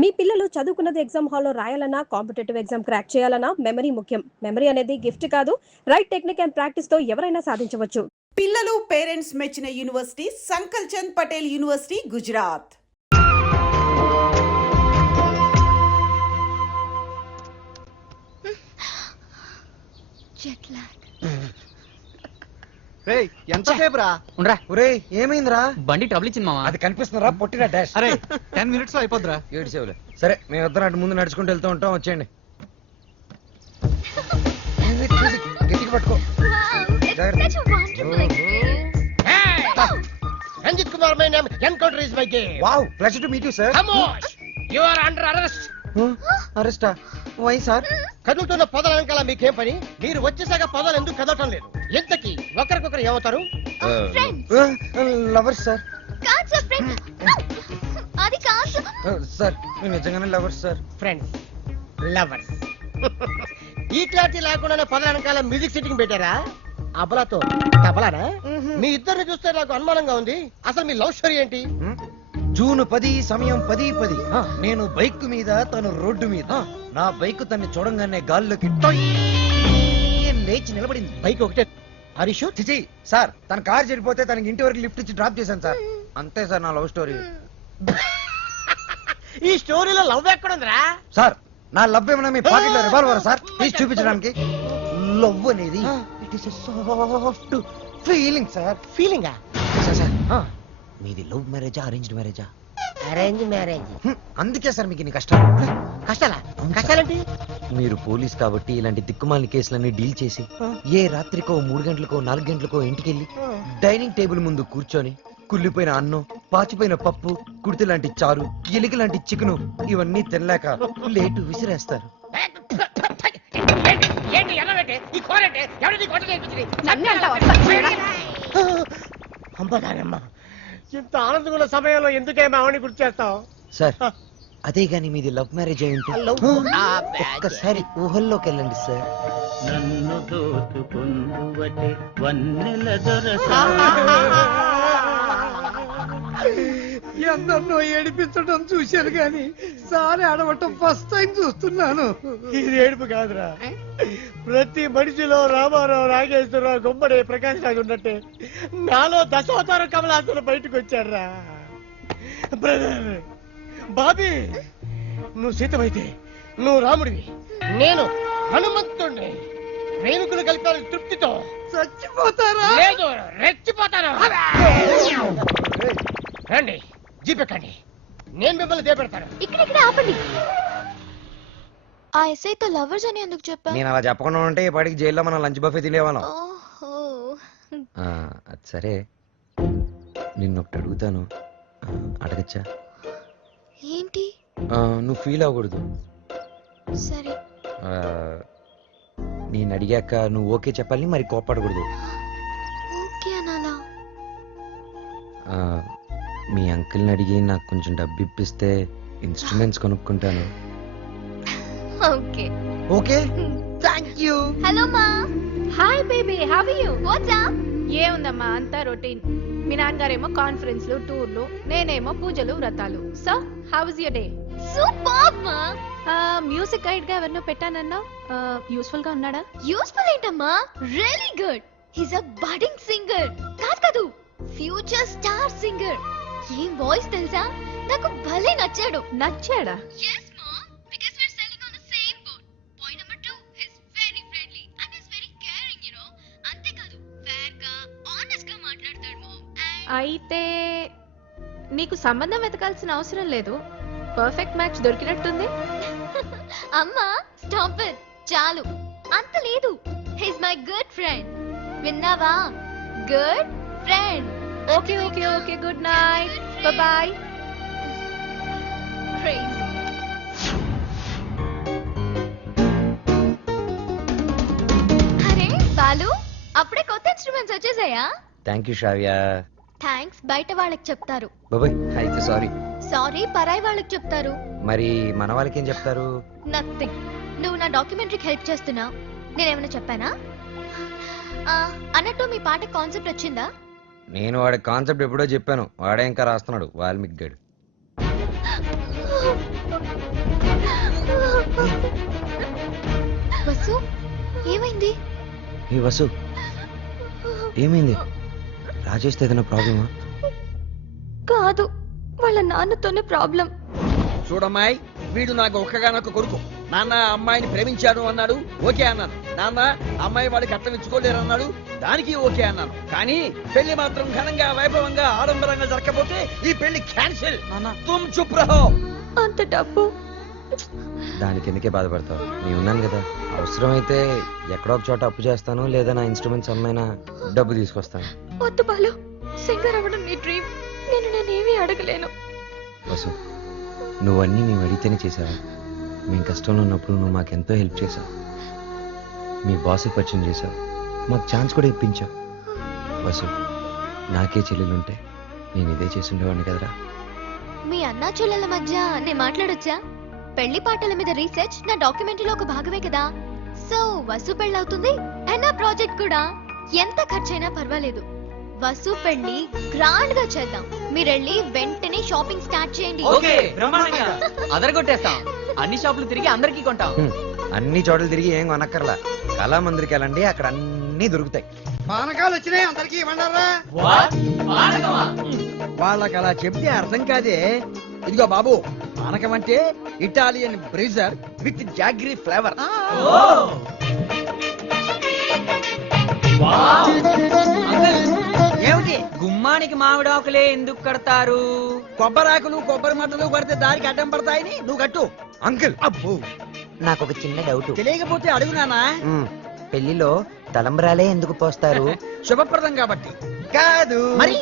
మీ పిల్లలు చదువుకున్నది ఎగ్జామ్ హాల్లో రాయాలన్నా కాంపిటేటివ్ ఎగ్జామ్ క్రాక్ చేయాలన్నా మెమరీ ముఖ్యం. మెమరీ అనేది గిఫ్ట్ కాదు, రైట్ టెక్నిక్ అండ్ ప్రాక్టీస్ తో ఎవరైనా సాధించవచ్చు. పిల్లలు పేరెంట్స్ మెచ్చిన యూనివర్సిటీ సంకల్ చంద్ పటేల్ యూనివర్సిటీ గుజరాత్. ఎంతసేపు రా ఉండరా ఒరేయ్ ఏమైందిరా బండి ట్రబుల్ ఇచ్చింది మామ. అది కనిపిస్తుందిరా పొట్టిన డాష్ అరే 10 minutes లో అయిపోద్దిరా. ఏడు సేవులే సరే మేము ఇద్దరం అటు ముందు నడుచుకుంటూ వెళ్తూ ఉంటాం వచ్చేయండి గట్టిగా పట్టుకో Ranjith Kumar my name encounter is my game. Wow pleasure to meet you sir. ఖమోష్ యు ఆర్ అండర్ అరెస్ట్. అరెస్టా వై సార్? కదులుతున్న పొదల వెనకాల మీకేం పని? మీరు వచ్చేసాక పొదలు ఎందుకు కదలటం లేదు? ఎంతకి ఒకరికొకరు ఏమవుతారు? Lovers sir. అది కాదు సార్ మేము నిజంగానే లవర్స్ సార్. Friends lovers. ఈ క్లారిటీ లేకుండానే పొదల వెనకాల మ్యూజిక్ సిట్టింగ్ పెట్టారా? అబలాతో తబలానా? మీ ఇద్దరిని చూస్తే నాకు అనుమానంగా ఉంది. అసలు మీ లవ్ స్టోరీ ఏంటి? జూన్ 10 సమయం 10:10. నేను బైక్ మీద తను రోడ్డు మీద. నా బైక్ తన్ని చూడంగానే గాల్లోకి లేచి నిలబడింది. బైక్ ఒకటే హరీష్ చిచి సార్ తన కార్ చెడిపోతే తనకి ఇంటి వరకు లిఫ్ట్ ఇచ్చి డ్రాప్ చేశాను సార్. అంతే సార్ నా లవ్ స్టోరీ. ఈ స్టోరీలో లవ్ ఎక్కడుందిరా? సార్ నా లవ్ ఏమన్నా మీ పాకెట్ లో రివాల్వర్ సార్ ప్లీజ్ చూపించడానికి. లవ్ అనేది it is soft feeling sir. ఫీలింగా? సార్ మీది లవ్ మ్యారేజా అరేంజ్డ్ మ్యారేజా? Arrange marriage. అందుకే సార్ మీకు ఇన్ని కష్టాలు. కష్టాలా? కష్టాలేంటి? మీరు పోలీస్ కాబట్టి ఇలాంటి దిక్కుమాలిన కేసులన్నీ డీల్ చేసి ఏ రాత్రికో 3 గంటలకో 4 గంటలకో ఇంటికెళ్ళి డైనింగ్ టేబుల్ ముందు కూర్చొని కుళ్ళిపోయిన అన్నం, పాచిపోయిన పప్పు, కుడితి లాంటి చారు, ఎలిక లాంటి చికెను ఇవన్నీ తినలేక లేటు విసిరేస్తారు. ఇంత ఆనందమైన సమయంలో ఎందుకే మావని గుర్తు చేస్తావు? సార్ అదే గాని మీది లవ్ మ్యారేజ్ అయి ఉంటే ఒక్కసారి ఊహల్లోకి వెళ్ళండి సార్. నన్ను దోచుకుందువటే వన్నెల దొరసా. ఎందరినో ఏడిపించడం చూశాను గాని సారి ఆడవటం ఫస్ట్ టైం చూస్తున్నాను. ఇది ఏడుపు కాదురా, ప్రతి మనిషిలో రామారావు, నాగేశ్వరరావు, గుమ్మడి, ప్రకాష్ రాజు ఉన్నట్టే నాలో దశావతార కమలాసులు బయటకు వచ్చారా. బ్రదర్ బాబీ, నువ్వు సీతమైతే నువ్వు రాముడివి, నేను హనుమంతుడిని. ప్రేమికులు కలిపారు తృప్తితో. చచ్చిపోతారా? లేదు రెచ్చిపోతాను. రండి జీపెక్కండి, నేను మిమ్మల్ని దేపెడతాను. ఇక్కడ ఆపండి. ఆ ఎస్ఐతో లవర్స్ అని ఎందుకు చెప్పా? నేను అలా చెప్పకుండా ఉంటే ఈ పాటికి జైల్లో మనం లంచ్ బఫే తినేవాళ్ళం. ఓహో అది సరే నిన్నొకటి అడుగుతాను, అడగచ్చా? ఏంటి? నువ్వు ఫీల్ అవ్వకూడదు. సరే నేను అడిగాక నువ్వు ఓకే చెప్పాలి, మరి కోప్పడకూడదు. ఓకే అనాలా? మీ అంకుల్ని అడిగి నాకు కొంచెం డబ్బు ఇప్పిస్తే ఇన్స్ట్రుమెంట్స్ కొనుక్కుంటాను. Okay okay thank you. Hello మా. Hi baby, how are you? What's up? ఏముందమ్మా అంతా రొటీన్. మీ నాన్నగారేమో కాన్ఫరెన్స్లు, టూర్లు, నేనేమో పూజలు, వ్రతాలు. So how was your day? Super మా. మ్యూజిక్ గైడ్ గా ఎవరినో పెట్టానన్నా, యూస్ఫుల్ గా ఉన్నాడా? యూస్ఫుల్ ఏంటమ్మా, really good. He's a budding singer. కాదు ఫ్యూచర్ స్టార్ సింగర్. ఏం వాయిస్ తెలుసా, నాకు భలే నచ్చాడు. నచ్చాడా? yes mom, because we're selling on the same boat. Point number 2, he's very friendly and he's very caring, you know. ante kadu fair ga honest ga maatladtadu mom. అయితే నీకు సంబంధం వెతకాల్సిన అవసరం లేదు, పర్ఫెక్ట్ మ్యాచ్ దొరికినట్టుంది. అమ్మా స్టాప్ ఇట్, చాలు. అంత లేదు, he's my good friend. విన్నావా? Good friend. Okay okay okay, good night, bye bye. Crazy. అరే బాలు, అప్పుడే కొత్త ఇన్స్ట్రుమెంట్స్ వచ్చేసాయా? Thank you Shravya. థ్యాంక్స్ బయట వాళ్ళకి చెప్తారు. బాబాయ్ అయితే సారీ. సారీ పరాయి వాళ్ళకి చెప్తారు. మరి మన వాళ్ళకి ఏం చెప్తారు? నథింగ్. నువ్వు నా డాక్యుమెంటరీకి హెల్ప్ చేస్తున్నావు, నేనేమైనా చెప్పానా? అన్నట్టు మీ పాట కాన్సెప్ట్ వచ్చిందా? నేను వాడి కాన్సెప్ట్ ఎప్పుడో చెప్పాను, వాడే ఇంకా రాస్తున్నాడు వాల్మీకి గడు. ఏమైంది? ఏ వసు, ఏమైంది? రాజేష్తో ఏదైనా ప్రాబ్లమా? కాదు, వాళ్ళ నాన్నతోనే ప్రాబ్లం. చూడమ్మాయి, వీడు నాకు ఒక్కగానొక్క కొడుకు. నాన్న అమ్మాయిని ప్రేమించాడు అన్నాడు, ఓకే అన్నాను. నాన్న అమ్మాయి వాడికి అర్థం ఇచ్చుకోలేరు అన్నాడు, దానికి ఓకే అన్నాను. కానీ పెళ్లి మాత్రం ఘనంగా వైభవంగా ఆడంబరంగా జరగకపోతే ఈ పెళ్లి క్యాన్సిల్. తుమ్ చుప్ రహో. అంత డబ్బు దానికి ఎందుకే బాధపడతావు? నేను ఉన్నాను కదా. అవసరమైతే ఎక్కడో ఒక చోట అప్పు చేస్తాను, లేదా నా ఇన్స్ట్రుమెంట్స్ అమ్మైనా డబ్బు తీసుకొస్తాను. వద్దు బాలు, సింగర్ అవ్వడం నీ డ్రీమ్. నేనేమీ అడగలేను. వసు, నువ్వన్నీ మేము అడిగితేనే చేసావా? మేము కష్టంలో ఉన్నప్పుడు నువ్వు మాకెంతో హెల్ప్ చేసావు. మీ బాస్కి పరిచయం చేసావు, మాకు ఛాన్స్ కూడా ఇప్పించావు. వసు, నాకే చెల్లెలుంటే నేను ఇదే చేసి ఉండేవాడిని కదరా. మీ అన్నా చెల్లెల మధ్య నేను మాట్లాడొచ్చా? పెళ్లి పాటల మీద రీసెర్చ్ నా డాక్యుమెంటరీలో ఒక భాగమే కదా. సో వసు పెళ్ళవుతుంది అండ్ నా ప్రాజెక్ట్ కూడా. ఎంత ఖర్చైనా పర్వాలేదు, వసు పెళ్లి గ్రాండ్ గా చేద్దాం. మీరెళ్ళి వెంటనే షాపింగ్ స్టార్ట్ చేయండి. ఓకే, బ్రహ్మాండంగా అదరగొట్టేస్తాం. అన్ని షాపులు తిరిగి అందరికీ కొంటాం. అన్ని చోట్ల తిరిగి ఏం కొనక్కర్లా. కళామందిరికి వెళ్ళండి, అక్కడ అన్ని దొరుకుతాయి. పానకాలు వచ్చినాయి, అందరికి ఇవ్వండారా. వాళ్ళకి అలా చెప్తే అర్థం కాదే. ఇదిగో బాబు, పానకం అంటే Italian Brezza with jaggery flavour. ఏమిటి? గుమ్మానికి మామిడాకులే ఎందుకు కడతారు? కొబ్బరాకులు కొబ్బరి మట్టలు కొడితే దారికి అడ్డం పడతాయని నువ్వు కట్టు. అంకుల్, అబ్బో, నాకు ఒక చిన్న డౌట్. తెలియకపోతే అడుగు నానా. పెళ్లిలో తలంబ్రాలే ఎందుకు పోస్తారు? శుభప్రదం కాబట్టి. కాదు మరి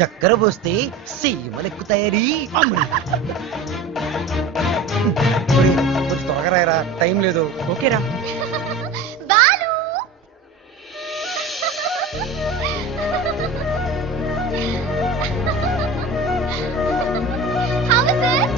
చక్కెర పోస్తే సీమలెక్కుతాయని. త్వరగా రాయరా, టైం లేదు. ఓకేరా. Balu How is it?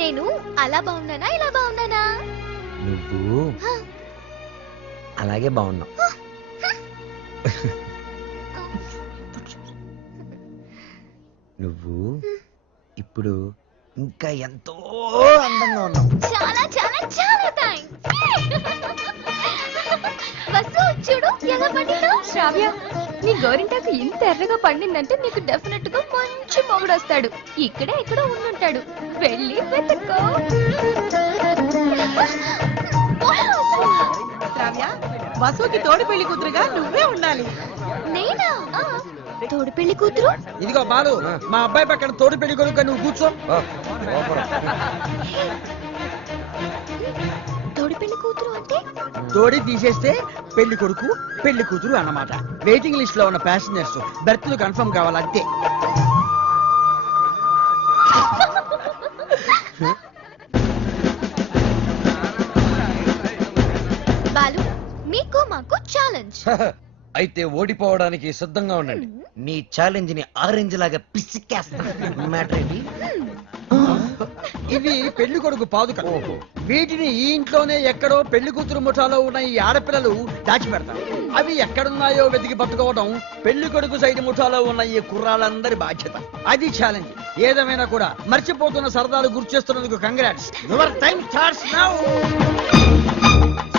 నేను అలా బాగున్నానా ఇలా బాగున్నానా? నువ్వు అలాగే బాగున్నావు. నువ్వు ఇప్పుడు ఇంకా ఎంతో అందంగా ఉన్నావు. చాలా చాలా చాలా థాంక్స్. వసు చూడు ఎలా పండిందో. శ్రావ్య, నీ గోరింటాకు ఇంత ఎర్రగా పండిందంటే నీకు డెఫినెట్ గా మంచి మొగుడు వస్తాడు. ఇక్కడే ఎక్కడో ఉండుంటాడు, వెళ్ళి వెతుక్కో. శ్రావ్య, వసుకి తోడు పెళ్లి కూతురుగా నువ్వే ఉండాలి. నేనా? తోడు పెళ్లి కూతురు? ఇదిగో బాలు, మా అబ్బాయి పక్కన తోడు పెళ్లి కొడుకు నువ్వు కూర్చో. తోడు పెళ్లి కూతురు అంటే? తోడి తీసేస్తే పెళ్లి కొడుకు పెళ్లి కూతురు అన్నమాట. వెయిటింగ్ లిస్ట్ లో ఉన్న ప్యాసింజర్స్ బెర్త్లు కన్ఫర్మ్ కావాలంతే. బాలు, మీకు మాకు ఛాలెంజ్. అయితే ఓడిపోవడానికి సిద్ధంగా ఉండండి. నీ ఛాలెంజ్ ని ఆరెంజ్ లాగా పిసికేస్తాను. మ్యాటర్ ఏంటి? ఇవి పెళ్లి కొడుకు పాదుకలు. వీటిని ఈ ఇంట్లోనే ఎక్కడో పెళ్లి కూతురు ముఠాలో ఉన్న ఈ ఆడపిల్లలు దాచిపెడతారు. అవి ఎక్కడున్నాయో వెతికి పట్టుకోవడం పెళ్లి కొడుకు సైడ్ ముఠాలో ఉన్న ఈ కుర్రాళ్ళందరి బాధ్యత. అది ఛాలెంజ్. ఏదేమైనా కూడా మర్చిపోతున్న సరదాలు గుర్తు చేస్తున్నందుకు congrats. Your time starts now.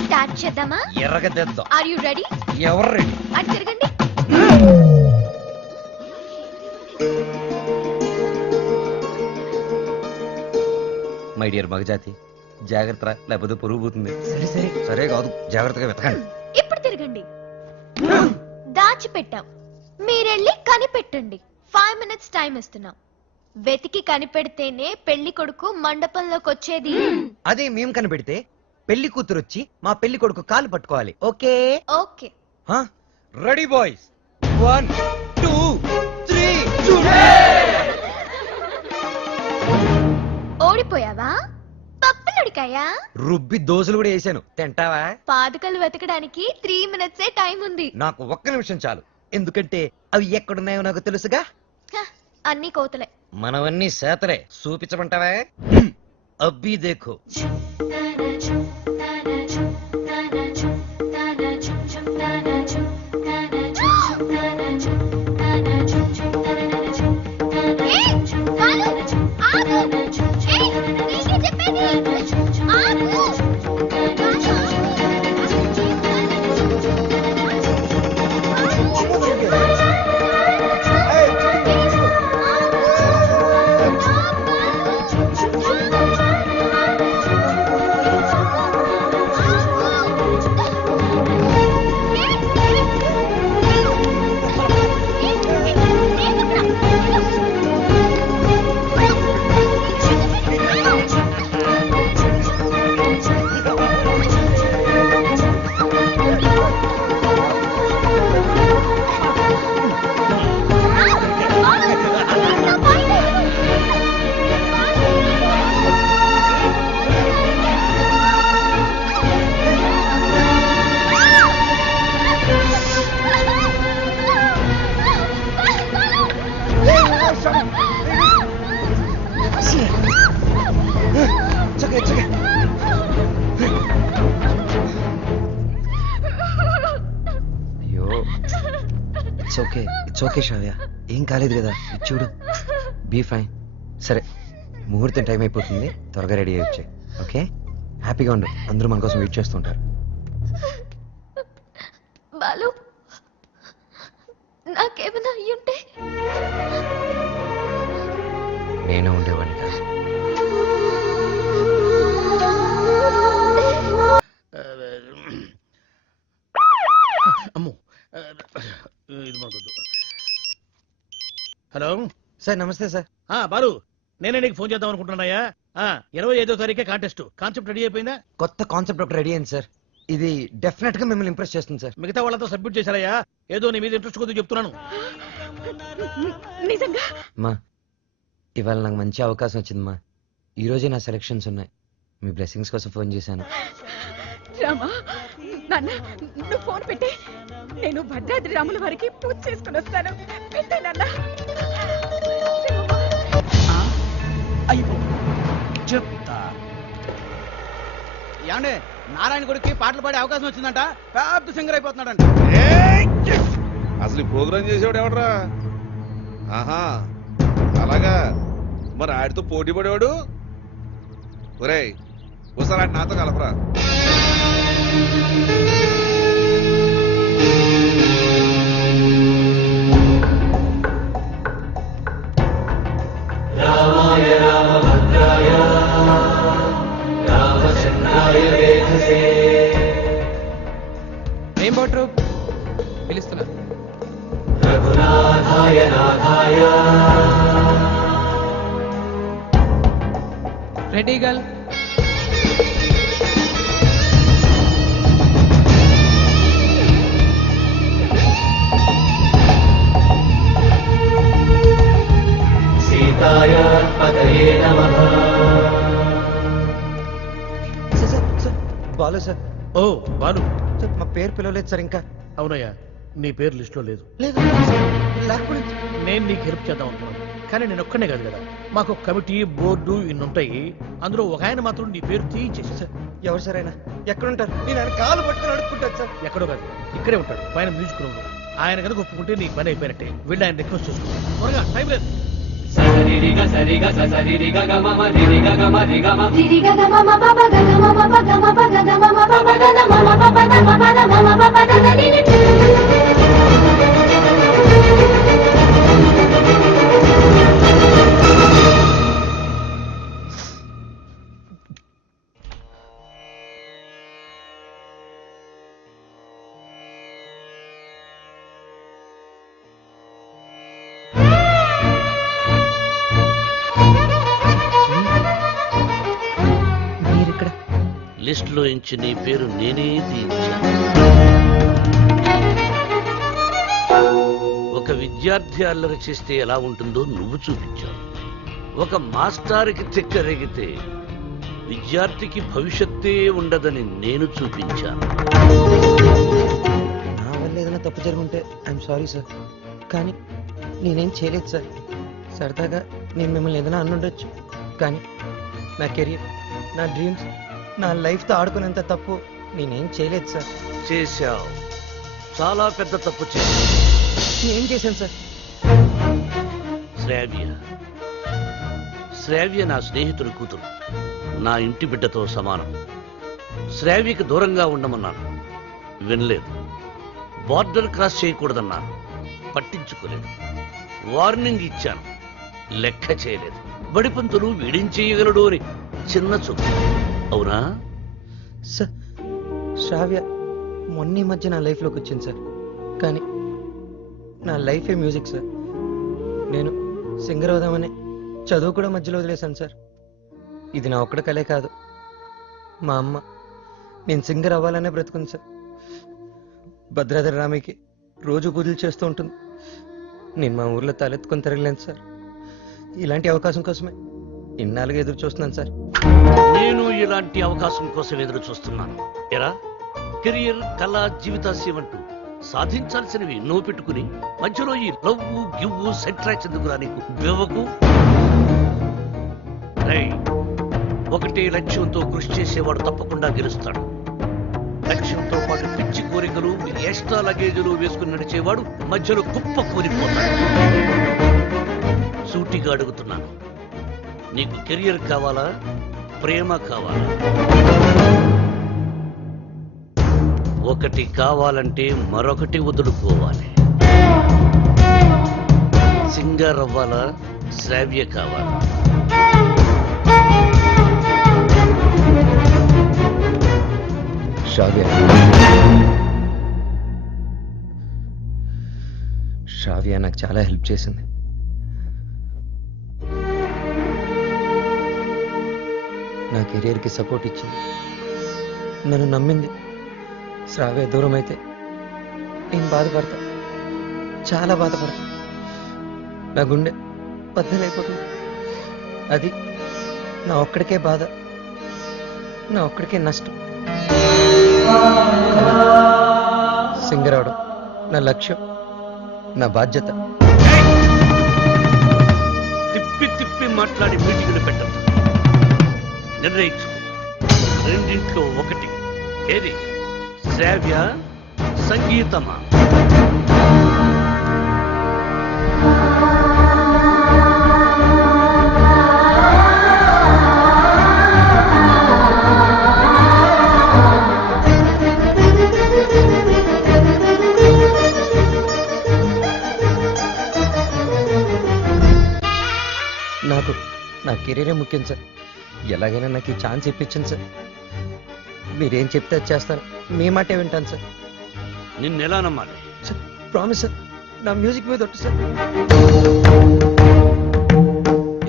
Start చేద్దామా? ఎర్రగద్దేద్దాం. Are you ready? ఎవరు రెడీ? అటు తిరగండి. మై డియర్ మగజాతి, జాగ్రత్త, లేకపోతే పొరుగు పోతుంది. సరే సరే సరే కాదు, జాగ్రత్తగా వెతకండి. ఇప్పుడు తిరగండి. దాచిపెట్టాం, మీరెళ్ళి కనిపెట్టండి. 5 minutes టైం ఇస్తున్నాం. వెతికి కనిపెడితేనే పెళ్లి కొడుకు మండపంలోకి వచ్చేది. అదే మేము కనిపెడితే పెళ్లి కూతురు వచ్చి మా పెళ్లి కొడుకు కాలు పట్టుకోవాలి. ఓకే? ఓకే. Ready boys, 1 2 3. ఓడిపోయావా? పప్పులుడికాయా? రుబ్బి దోశలు కూడా వేసాను, తింటావా? పాదుకలు వెతకడానికి 3 minutes టైం ఉంది. నాకు ఒక్క నిమిషం చాలు, ఎందుకంటే అవి ఎక్కడున్నాయో నాకు తెలుసుగా. అన్ని కోతలే. మనవన్నీ సేతలే చూపించమంటావా? అబ్బి దేఖో. ఏయ్, బాలు, ఆగు. ఏయ్, నీకే చెప్పేది. ఆగు. అయ్యో, ఇట్స్ ఓకే శ్రావ్య, ఏం కాలేదు కదా. ఇది చూడు, బీ ఫైన్. సరే, ముహూర్తం టైం అయిపోతుంది, త్వరగా రెడీ అయ్యి వచ్చాయి. ఓకే, హ్యాపీగా ఉండు, అందరూ మన కోసం వెయిట్ చేస్తుంటారు. బాలు, నాకేమైనా అయ్యుంటే నేను ఉండేవాడిని కాదు. అమ్ము, ఇది మనకొద్దు. హలో సార్ నమస్తే సార్. బాలు, నేనే నీకు ఫోన్ చేద్దాం అనుకుంటున్నాయా? 25వ తారీఖే కాంటెస్ట్. కాన్సెప్ట్ రెడీ అయిపోయిందా? కొత్త కాన్సెప్ట్ ఒకటి రెడీ అయింది సార్. ఇది డెఫినెట్ గా మిమ్మల్ని ఇంప్రెస్ చేస్తుంది సార్. మిగతా వాళ్ళతో సబ్మిట్ చేశారయ్యా. ఏదో నీ మీద ఇంట్రెస్ట్ కొద్దిగా చెప్తున్నాను. నిజంగా మా ఇవాళ నాకు మంచి అవకాశం వచ్చింది మా. ఈ రోజే నా సెలక్షన్స్ ఉన్నాయి. మీ బ్లెస్సింగ్స్ కోసం ఫోన్ చేశాను. రామా, నాన్న నువ్వు ఫోన్ పెట్టి నేను భద్రాద్రి రాముల వారికి పూజ చేసుకుని వస్తాను. పెట్టే నాన్న. చెప్తా. ఏమండే, నారాయణ గుడికి పాటలు పాడే అవకాశం వచ్చిందంట. పెద్ద సింగర్ అయిపోతున్నాడంట. అసలు ఈ ప్రోగ్రామ్ చేసేవాడు ఎవడరా? ఆహా, అలాగా. మరి ఆడితో పోటీ పడేవాడు. ఒరేయ్, ఒకసారి ఆడి నాతో కలపరా. రెయిన్బో ట్రూప్ పిలుస్తున్నా. Ready girl. Sir, Balu sir. ఓ బాలు, సార్, మా పేరు పిలవలేదు సార్ ఇంకా. అవునయ్యా, నీ పేరు లిస్ట్ లో లేదు. లేదు, లేకపోతే నేను నీకు హెల్ప్ చేద్దాం అనుకున్నాను, కానీ నేను ఒక్కనే కాదు కదా, మాకు కమిటీ, బోర్డు ఇన్ని ఉంటాయి. అందులో ఒక ఆయన మాత్రం నీ పేరు తీయించేసి. సార్, ఎవరు సార్ ఆయన? ఎక్కడుంటారు? నేను ఆయన కాలు పట్టుకుని అడుక్కుంటాను సార్. ఎక్కడో కాదు, ఇక్కడే ఉంటాడు, పైన మ్యూజిక్ రూమ్ లో. ఆయన కనుక ఒప్పుకుంటే నీ పని అయిపోయినట్టే. వెళ్ళి ఆయన రిక్వెస్ట్ చేసుకో. త్వరగా, టైం లేదు. లిస్ట్ లో ఇంచి నీ పేరు నేనే తీయించాను. ఒక విద్యార్థి అల్లరి చేస్తే ఎలా ఉంటుందో నువ్వు చూపించావు. ఒక మాస్టారికి తిక్కరేగితే విద్యార్థికి భవిష్యత్తే ఉండదని నేను చూపించాను. నా వల్ల ఏదైనా తప్పు జరుగుంటే ఐఎమ్ సారీ సార్, కానీ నేనేం చేయలేదు సార్. సరదాగా నేను మిమ్మల్ని ఏదైనా అనుండొచ్చు, కానీ నా కెరీర్, నా డ్రీమ్స్, నా లైఫ్తో ఆడుకునేంత తప్పు నేనేం చేయలేదు సార్. చేశావు, చాలా పెద్ద తప్పు చేశావు. నేనేం చేశాను సార్? శ్రావ్య నా స్నేహితుడి కూతురు, నా ఇంటి బిడ్డతో సమానం. శ్రావ్యకి దూరంగా ఉండమన్నాను, వినలేదు. బార్డర్ క్రాస్ చేయకూడదన్నాను, పట్టించుకోలేదు. వార్నింగ్ ఇచ్చాను, లెక్క చేయలేదు. బడిపంతులు వీడిం చేయగలడు అని చిన్న చూపు. అవునా? సార్, శ్రావ్య మొన్న ఈ మధ్య నా లైఫ్లోకి వచ్చింది సార్, కానీ నా లైఫే మ్యూజిక్ సార్. నేను సింగర్ అవుదామని చదువు కూడా మధ్యలో వదిలేశాను సార్. ఇది నా ఒక్కడ కలే కాదు, మా అమ్మ నేను సింగర్ అవ్వాలనే బ్రతుకుంది సార్. భద్రాద్రి రామయ్యకి రోజు పూజలు చేస్తూ ఉంటుంది. నేను మా ఊర్లో తలెత్తుకొని తిరగలేను సార్. ఇలాంటి అవకాశం కోసమే ఇన్నాళ్ళుగా ఎదురు చూస్తున్నాను సార్. నేను ఇలాంటి అవకాశం కోసం ఎదురు చూస్తున్నాను. ఎరా, కెరియర్, కళ, జీవితాశయం అంటూ సాధించాల్సినవి ఎన్నో పెట్టుకుని మధ్యలో ఈ లవ్వు గివ్వు సెట్రాక్స్ ఎందుకురా నీకు? బివ్వకు. ఒకటే లక్ష్యంతో కృషి చేసేవాడు తప్పకుండా గెలుస్తాడు. లక్ష్యంతో పాటు పిచ్చి కోరికలు, ఎక్స్ట్రా లగేజీలు వేసుకుని నడిచేవాడు మధ్యలో కుప్ప కూలిపోతాడు. సూటిగా అడుగుతున్నాను, నీకు కెరియర్ కావాలా, ప్రేమ కావాలా? ఒకటి కావాలంటే మరొకటి వదులుకోవాలి. సింగర్ అవ్వాలా, శ్రావ్య కావాలా? శ్రావ్య నాకు చాలా హెల్ప్ చేసింది. నా కెరీర్కి సపోర్ట్ ఇచ్చింది, నన్ను నమ్మింది. శ్రావ్య దూరం అయితే నేను బాధపడతా, చాలా బాధపడతా. నా గుండె బద్దలైపోతుంది. అది నా ఒక్కడికే బాధ, నా ఒక్కడికే నష్టం. సింగర్ అవడం నా లక్ష్యం, నా బాధ్యత. తిప్పి తిప్పి మాట్లాడి మీటింగ్లు పెట్టదు. నిర్ణయించు, రెండింట్లో ఒకటి. ఏది, శ్రావ్య సంగీతమా? నాకు నా కెరీరే ముఖ్యం సార్. ఎలాగైనా నాకు ఈ ఛాన్స్ ఇప్పించండి సార్. మీరేం చెప్తే అది చేస్తాను, మీ మాటే వింటాను సార్. నిన్నెలా నమ్మాలి? సార్ ప్రామిస్ సార్, నా మ్యూజిక్ మీద ఒట్టు సార్.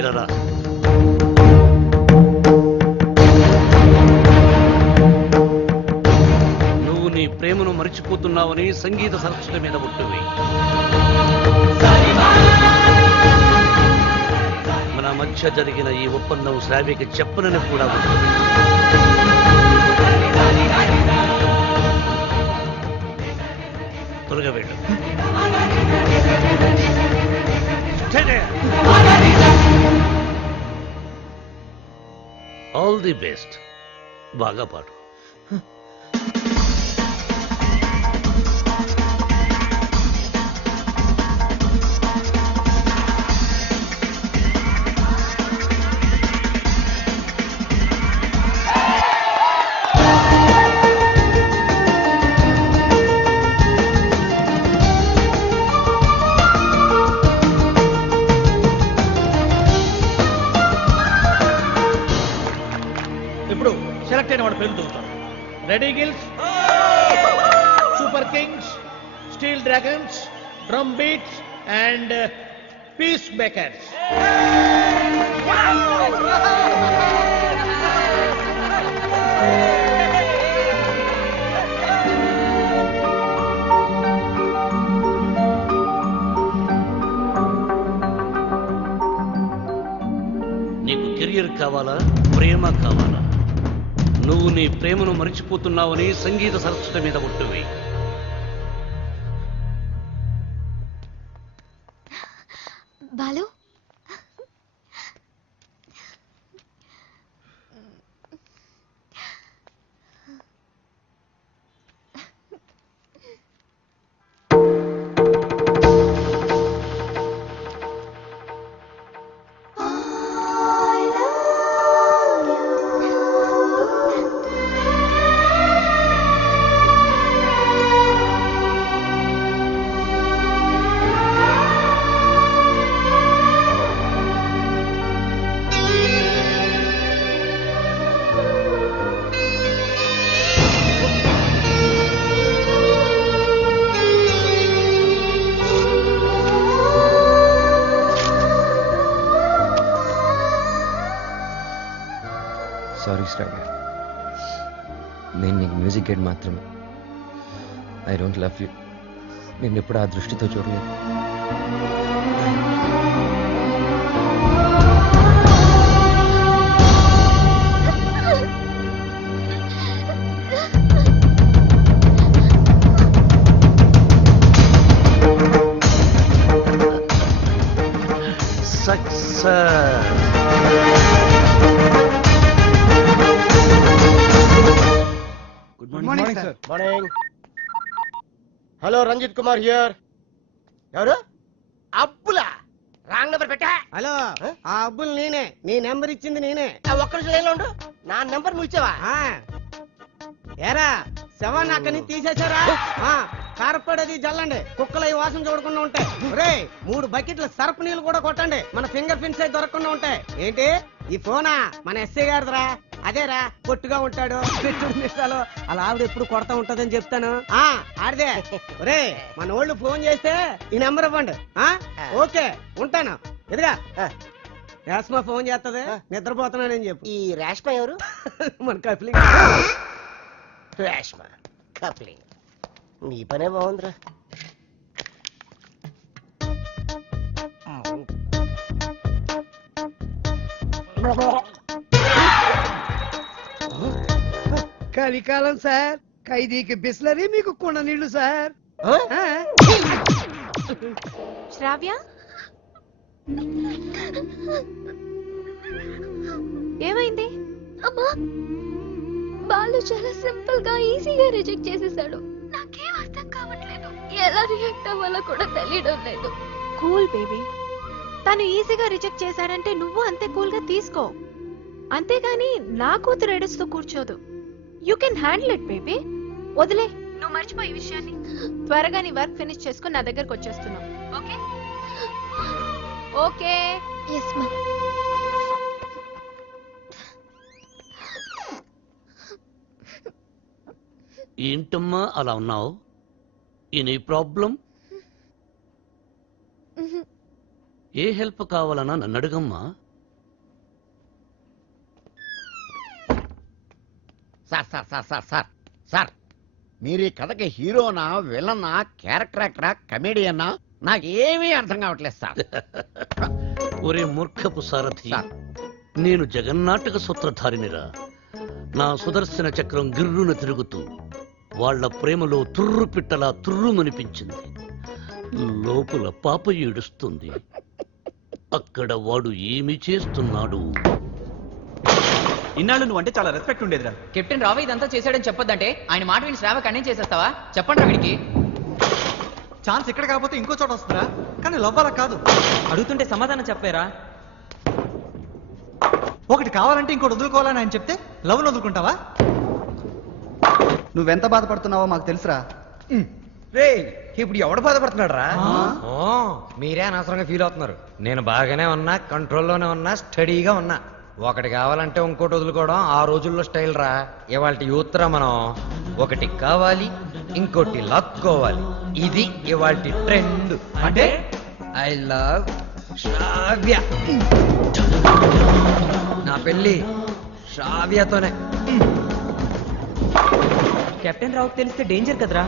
ఇలా రా. నువ్వు నీ ప్రేమను మరిచిపోతున్నావని సంగీత సరస్వతి మీద ఒట్టువి. మన మధ్య జరిగిన ఈ ఒప్పందం శ్రావ్యకి చెప్పనని కూడా ఉంటుంది. త్వరగా వెళ్ళు. All the best. బాగా పాడు. ఇప్పుడు సెలెక్ట్ అయిన వాడు పేరు చూస్తాం. Ready gills, super kings, steel dragons, drum beats and peacemakers. నీకు కెరియర్ కావాలా, ప్రేమ కావాలా? నువ్వు నీ ప్రేమను మరిచిపోతున్నావని సంగీత సరస్వతి మీద ఒట్టువి. బాలు, శ్రావ్య, నేను నీకు మ్యూజిక్ గైడ్ మాత్రమే. I don't love you. నేను ఎప్పుడు ఆ దృష్టితో చూడలేదు. Good morning sir. Morning. Hello, Ranjith Kumar here. ఎవరు? అబ్బులా? రాంగ్ నెంబర్ పెట్టా. హలో, ఆ అబ్బుల్ నేనే. నీ నెంబర్ ఇచ్చింది నేనే. ఒక్క నిమిషం లైన్లో ఉండు. నా నెంబర్ నువ్వు ఇచ్చావా? ఏరా, శవాన్ని అక్కడి నుంచి తీసేశారా? కారపడేది జల్లండి, కుక్కలు ఈ వాసన చూడకుండా ఉంటాయి. ఒరే, 3 బకెట్ల సర్ఫ్ నీళ్ళు కూడా కొట్టండి, మన ఫింగర్ ప్రింట్స్ అయితే దొరకకుండా ఉంటాయి. ఏంటి ఈ ఫోనా? మన ఎస్ఐ గారిదిరా. అదేరా, పొట్టుగా ఉంటాడు, పెట్టుడు నిమిషాలు అలా ఆవిడ ఎప్పుడు కొడతా ఉంటదని చెప్తాను. ఆడిదే. ఒరే, మన వాళ్ళు ఫోన్ చేస్తే ఈ నెంబర్ ఇవ్వండి. ఓకే, ఉంటాను. ఎదుగా రేష్మ ఫోన్ చేస్తుంది, నిద్రపోతున్నానని చెప్పు. ఈ రేష్మ ఎవరు? మన కప్లింగ్. రేష్మ కప్లింగ్. నీ పనే బాగుందిరా. కలికాలం సార్, ఖైదీకి బిస్లరీ, మీకు కుండ నీళ్లు సార్. శ్రావ్య, ఏమైంది? అమ్మా, బాలు చాలా సింపుల్ గా ఈజీగా రిజెక్ట్ చేసేసాడు. నాకేం అర్థం కావట్లేదు, ఎలా రియాక్ట్ అవ్వాలో కూడా తెలియడం లేదు. కూల్ బేబీ, తను ఈజీగా రిజెక్ట్ చేశాడంటే నువ్వు అంతే కూల్ గా తీసుకో. అంతేగాని నా కూతురు ఏడుస్తూ కూర్చోదు. You can handle it baby. వదిలే, నువ్వు మర్చిపోయి ఈ విషయాన్ని. త్వరగా నీ వర్క్ ఫినిష్ చేసుకుని నా దగ్గరకు వచ్చేస్తున్నావు. ఓకే? ఓకే. ఎస్ మా. ఏంటమ్మా అలా ఉన్నావు? Any problem? ఏ హెల్ప్ కావాలన్నా నన్ను అడగమ్మా. Sir sir sir sir sir sir, మీరు ఈ కథకి హీరోనా, విలనా, క్యారెక్టర్ యాక్టరా, కమేడియన్నా, నాకేమీ అర్థం కావట్లేదు సార్. ఒరే మూర్ఖపు సారథి, నేను జగన్నాటక సూత్రధారినిరా. నా సుదర్శన చక్రం గిర్రున తిరుగుతూ వాళ్ల ప్రేమలో తుర్రు పిట్టలా తుర్రుమనిపించింది. లోపల పాప ఏడుస్తుంది. అక్కడ వాడు ఏమి చేస్తున్నాడు? ఇన్నాళ్ళు నువ్వు అంటే చాలా రెస్పెక్ట్ ఉండేదిరా. కెప్టెన్ రావు ఇదంతా చేశాడని చెప్పొద్దంటే ఆయన మాట విని శ్రావ కన్నే చేసేస్తావా? చెప్పండి వీడికి. ఛాన్స్ ఇక్కడ కాకపోతే ఇంకో చోట వస్తుందా? కానీ లవ్ అలా కాదు. అడుగుతుంటే సమాధానం చెప్పారా? ఒకటి కావాలంటే ఇంకోటి వదులుకోవాలని ఆయన చెప్తే లవ్ను వదులుకుంటావా? నువ్వెంత బాధపడుతున్నావో మాకు తెలుసురా. రే, ఇప్పుడు ఎవడు బాధపడుతున్నాడు రా? మీరే అనవసరంగా ఫీల్ అవుతున్నారు. నేను బాగానే ఉన్నా, కంట్రోల్లోనే ఉన్నా, స్టడీగా ఉన్నా. ఒకటి కావాలంటే ఇంకోటి వదులుకోవడం ఆ రోజుల్లో స్టైల్ రా. ఇవాళ యూత్ రా మనం. ఒకటి కావాలి, ఇంకోటి లాక్కోవాలి. ఇది ఇవాళ ట్రెండ్. అంటే ఐ లవ్ శ్రావ్య. నా పెళ్ళి శ్రావ్యతోనే. కెప్టెన్ రావుకి తెలిస్తే డేంజర్ కదరా.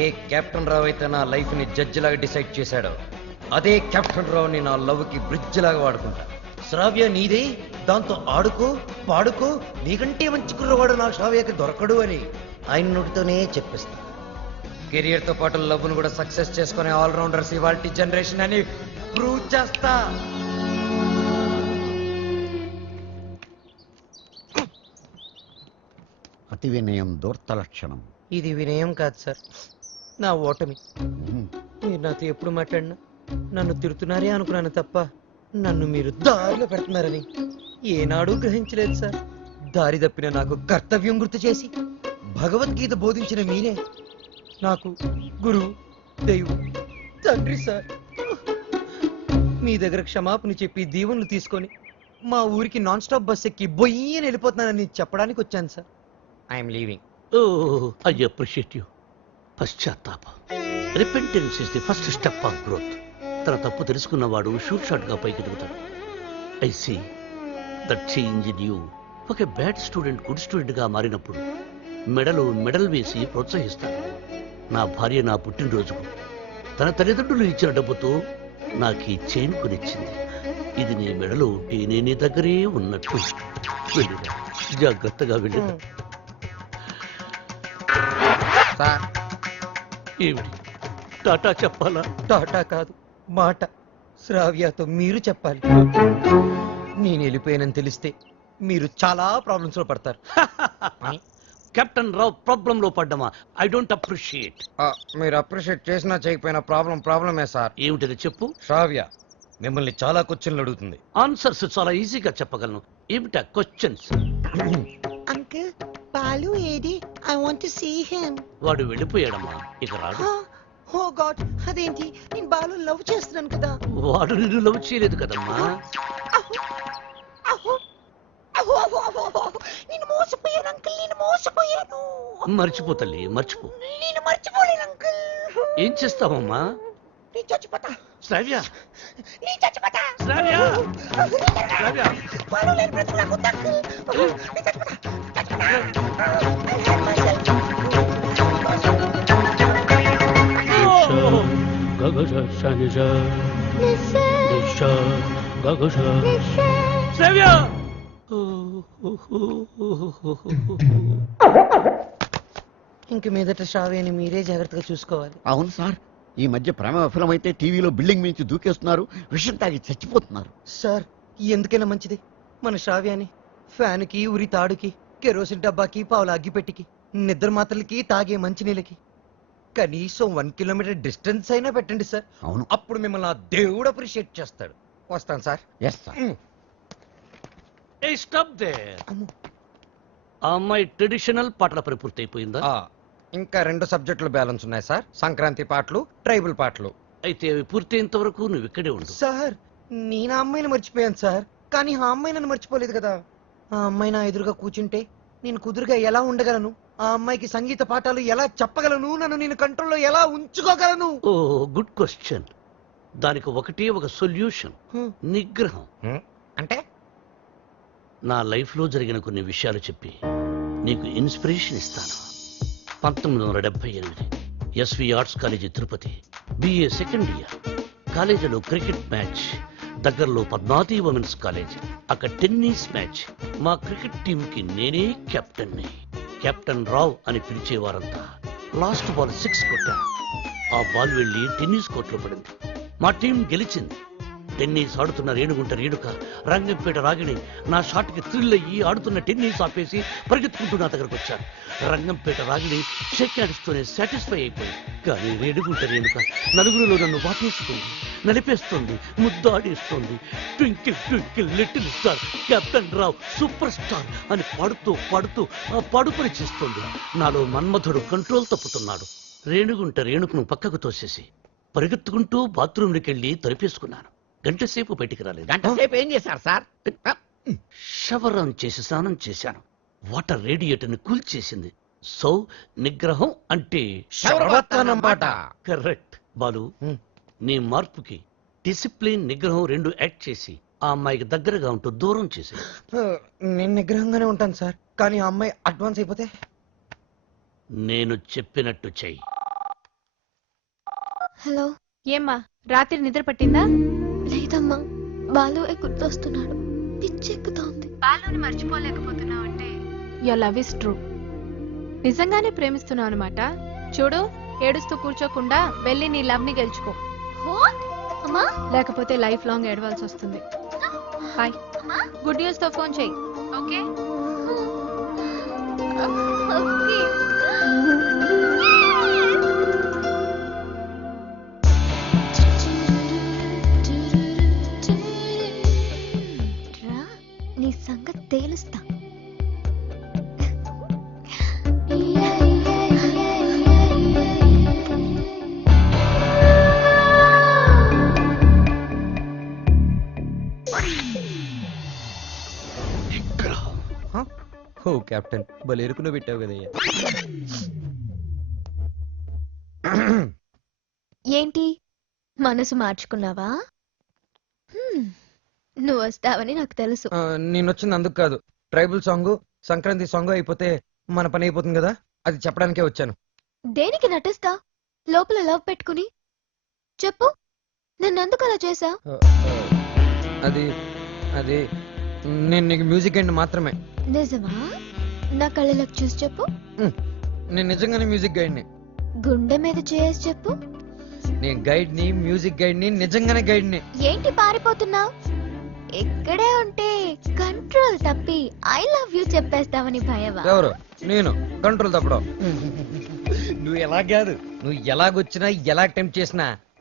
ఏ కెప్టెన్ రావు అయితే నా లైఫ్ ని జడ్జి లాగా డిసైడ్ చేశాడో, అదే కెప్టెన్ రావుని నా లవ్ కి బ్రిడ్జ్ లాగా వాడుకుంటా. శ్రావ్య నీదే, దాంతో ఆడుకో, పాడుకో, నీకంటే మంచి కుర్రవాడు నా శ్రావ్యకి దొరకడు అని ఆయన నోటితోనే చెప్పిస్తా. కెరియర్ తో పాటు లవ్ ను కూడా సక్సెస్ చేసుకునే ఆల్రౌండర్స్ ఇవాల్టి జనరేషన్ అని ప్రూవ్ చేస్తా. అతి వినయం దూర్త లక్షణం. ఇది వినయం కాదు సార్, నా ఓటమి. మీరు నాతో ఎప్పుడు మాట్లాడినా నన్ను తిడుతున్నారే అనుకున్నాను తప్ప నన్ను మీరు దారిలో పెడుతున్నారని ఏనాడూ గ్రహించలేదు సార్. దారి తప్పిన నాకు కర్తవ్యం గుర్తు చేసి భగవద్గీత బోధించిన మీరే నాకు గురువు, దైవం, తండ్రి సార్. మీ దగ్గర క్షమాపణ చెప్పి దీవెనలు తీసుకొని మా ఊరికి నాన్ స్టాప్ బస్ ఎక్కి బొయ్యని వెళ్ళిపోతున్నానని చెప్పడానికి వచ్చాను sir. I'm leaving. Oh, I appreciate you. పశ్చాత్తాపం. Repentance is the first step of growth. తన తప్పు తెలుసుకున్నవాడు షూట్ షాట్ గా పైకి దిగుతాడు. I see that change in you ఒక బ్యాడ్ స్టూడెంట్ గుడ్ స్టూడెంట్ గా మారినప్పుడు మెడలో మెడల్ వేసి ప్రోత్సహిస్తాను. నా భార్య నా పుట్టినరోజుకు తన తల్లిదండ్రులు ఇచ్చిన డబ్బుతో నాకు ఈ చైన్ కొనిచ్చింది. ఇది నీ మెడలో ఉంటే నేను నీ దగ్గరే ఉన్నట్టు. వెళ్ళిరా, జాగ్రత్తగా వెళ్ళిరా. సార్ ఏమిటి టాటా చెప్పాలా? టాటా కాదు, మాట. శ్రావ్యతో మీరు చెప్పాలి. నేను వెళ్ళిపోయానని తెలిస్తే మీరు చాలా ప్రాబ్లమ్స్ లో పడతారు. కెప్టెన్ రావు ప్రాబ్లం లో పడ్డమా? I don't appreciate. మీరు అప్రిషియేట్ చేసినా చేయకపోయినా ప్రాబ్లమే సార్. ఏమిటది చెప్పు. శ్రావ్య మిమ్మల్ని చాలా క్వశ్చన్లు అడుగుతుంది. ఆన్సర్స్ చాలా ఈజీగా చెప్పగలను. ఏమిటా క్వశ్చన్స్? అంకుల్ బాలు ఏది? I want to see him. వాడు వెళ్ళిపోయాడమ్మా, ఇక రాడు. ఓ గాడ్, అదేంటి? నేను బాలు లవ్ చేస్తున్నాను కదా. వాడు నిన్ను లవ్ చేయలేదు కదమ్మా. నేను మోసపోయాను అంకుల్, నేను మోసపోయాను. మర్చిపో తల్లి, మర్చిపో. నేను మర్చిపోలేను అంకుల్. ఏం చేస్తావమ్మా? నేను చచ్చిపోతా. శ్రావ్య, నేను చచ్చిపోతా. శ్రావ్య, శ్రావ్య. బాలు లేని బ్రతుకు నాకు వద్దు అంకుల్. నేను చచ్చిపోతా. శ్రావ్య. ఇంక మీదట శ్రావ్యని మీరే జాగ్రత్తగా చూసుకోవాలి. అవును సార్, ఈ మధ్య ప్రేమ విఫలమైతే టీవీలో బిల్డింగ్ నుంచి దూకేస్తున్నారు, విషయం తాగి చచ్చిపోతున్నారు. సార్ ఎందుకైనా మంచిది మన శ్రావ్యాన్ని ఫ్యాన్కి, ఉరి తాడుకి, కెరోసిన్ డబ్బాకి, పావుల అగ్గిపెట్టికి, నిద్ర మాత్రలకి, తాగే మంచినీళ్ళకి కనీసం 1 కిలోమీటర్ డిస్టెన్స్ అయినా పెట్టండి సార్. అవును, అప్పుడు మిమ్మల్ని ఆ దేవుడు అప్రిషియేట్ చేస్తాడు. వస్తాను sir. Yes sir. Hey stop there. ఆ అమ్మాయి ట్రెడిషనల్ పాటల పని పూర్తయిపోయిందా? ఇంకా 2 సబ్జెక్టులు బ్యాలెన్స్ ఉన్నాయి సార్. సంక్రాంతి పాటలు, ట్రైబల్ పాటలు. అయితే అవి పూర్తయినంత వరకు నువ్వు ఇక్కడే ఉండు. సార్ నేను ఆ అమ్మాయిని మర్చిపోయాను సార్, కానీ ఆ అమ్మాయి నన్ను మర్చిపోలేదు కదా. ఆ అమ్మాయి నా ఎదురుగా కూర్చుంటే నేను కుదురుగా ఎలా ఉండగలను? ఆ అమ్మాయికి సంగీత పాఠాలు ఎలా చెప్పగలను? నన్ను నేను కంట్రోల్లో ఎలా ఉంచుకోగలను? ఓ గుడ్ క్వశ్చన్. దానికి ఒకటే ఒక సొల్యూషన్, నిగ్రహం. అంటే నా లైఫ్ లో జరిగిన కొన్ని విషయాలు చెప్పి నీకు ఇన్స్పిరేషన్ ఇస్తాను. 1978 SV arts college Tirupati, BA second year. కాలేజీలో క్రికెట్ మ్యాచ్, దగ్గరలో పద్మావతి ఉమెన్స్ కాలేజ్, అక్కడ టెన్నిస్ మ్యాచ్. మా క్రికెట్ టీం కి నేనే కెప్టెన్ని. కెప్టెన్ రావ్ అని పిలిచేవారంతా. లాస్ట్ బాల్ 6 కొట్టా. ఆ బాల్ వెళ్లి టెన్నిస్ కోర్టులో పడింది. మా టీం గెలిచింది. టెన్నిస్ ఆడుతున్న రేణుగుంట రేణుక, రంగంపేట రాగిణి నా షాట్ కి థ్రిల్ అయ్యి ఆడుతున్న టెన్నిస్ ఆపేసి పరిగెత్తుకుంటూ నా దగ్గరకు వచ్చారు. రంగంపేట రాగిణి షేక్ హ్యాండ్స్తోనే సాటిస్ఫై అయిపోయింది. కానీ రేణుగుంట రేణుక నలుగురిలో నన్ను వాటేస్తుంది, నలిపేస్తుంది, ముద్దాడేస్తుంది. Twinkle twinkle little star, captain Rao super star అని పాడుతూ పాడుతూ ఆ పాడుపని చేస్తుంది. నాలో మన్మధుడు కంట్రోల్ తప్పుతున్నాడు. రేణుగుంట రేణుకును పక్కకు తోసేసి పరిగెత్తుకుంటూ బాత్రూంలోకి వెళ్ళి తలుపేసుకున్నాను. గంట సేపు బయటికి రాలేదు. గంట సేపు ఏం చేశారు సార్? షవర్ ఆన్ చేసి స్నానం చేశాను. వాటర్ రేడియేటర్ ని కూల్ చేసింది. సో నిగ్రహం అంటే కరెక్ట్. బాలు, నీ మార్పుకి డిసిప్లిన్, నిగ్రహం 2 యాక్ట్ చేసి ఆ అమ్మాయికి దగ్గరగా ఉంటూ దూరం చేసి. నేను నిగ్రహంగానే ఉంటాను సార్, కానీ ఆ అమ్మాయి అడ్వాన్స్ అయిపోతే? నేను చెప్పినట్టు చెయ్యి. హలో. ఏమ్మా, రాత్రి నిద్ర పట్టిందా? లేదమ్మా, బాలు గుర్తొస్తున్నాడు. పిచ్చెక్కుతోంది. బాలుని మర్చిపోలేకపోతున్నావు అంటే యువర్ లవ్ ఇస్ ట్రూ. నిజంగానే ప్రేమిస్తున్నావు అనమాట. చూడు, ఏడుస్తూ కూర్చోకుండా వెళ్ళి నీ లవ్ ని గెలుచుకో. అమ్మా, లేకపోతే లైఫ్ లాంగ్ ఏడవాల్సి వస్తుంది. బాయ్. గుడ్ న్యూస్ తో ఫోన్ చెయ్యి. ఓకే? ఓకే. నీ సంగతి తేలుస్తా. ఓ కెప్టెన్, భలే ఎరుకులో పెట్టావు కదయ్యా. ఏంటి, మనసు మార్చుకున్నావా? నువ్వు వస్తావని నాకు తెలుసు. నేను వచ్చింది అందుకు కాదు, ట్రైబల్ సాంగ్ సంక్రాంతి సాంగ్ అయిపోతే మన పని అయిపోతుంది కదా, అది చెప్పడానికే వచ్చాను. దేనికి నటిస్తా లోపల లవ్ పెట్టుకుని? చెప్పు, నన్నెందుకు అలా చేసా? అది అది నేను నీకు మ్యూజిక్ గైడ్ మాత్రమే. నిజమా? నా కళ్ళలోకి చూసి చెప్పు. నేను నిజంగానే మ్యూజిక్ గైడ్ని. గుండె మీద చేసి చెప్పు. నేను గైడ్ని, మ్యూజిక్ గైడ్ని, నిజంగానే గైడ్ని. ఏంటి పారిపోతున్నావు? ఇక్కడే ఉంటే కంట్రోల్ తప్పి ఐ లవ్ యూ చెప్పేస్తావని భయమా? ఎవరు? నేను కంట్రోల్ తప్పడం. నువ్వు ఎలా కాదు, నువ్వు ఎలాగొచ్చినా ఎలా అటెంప్ట్ చేసినా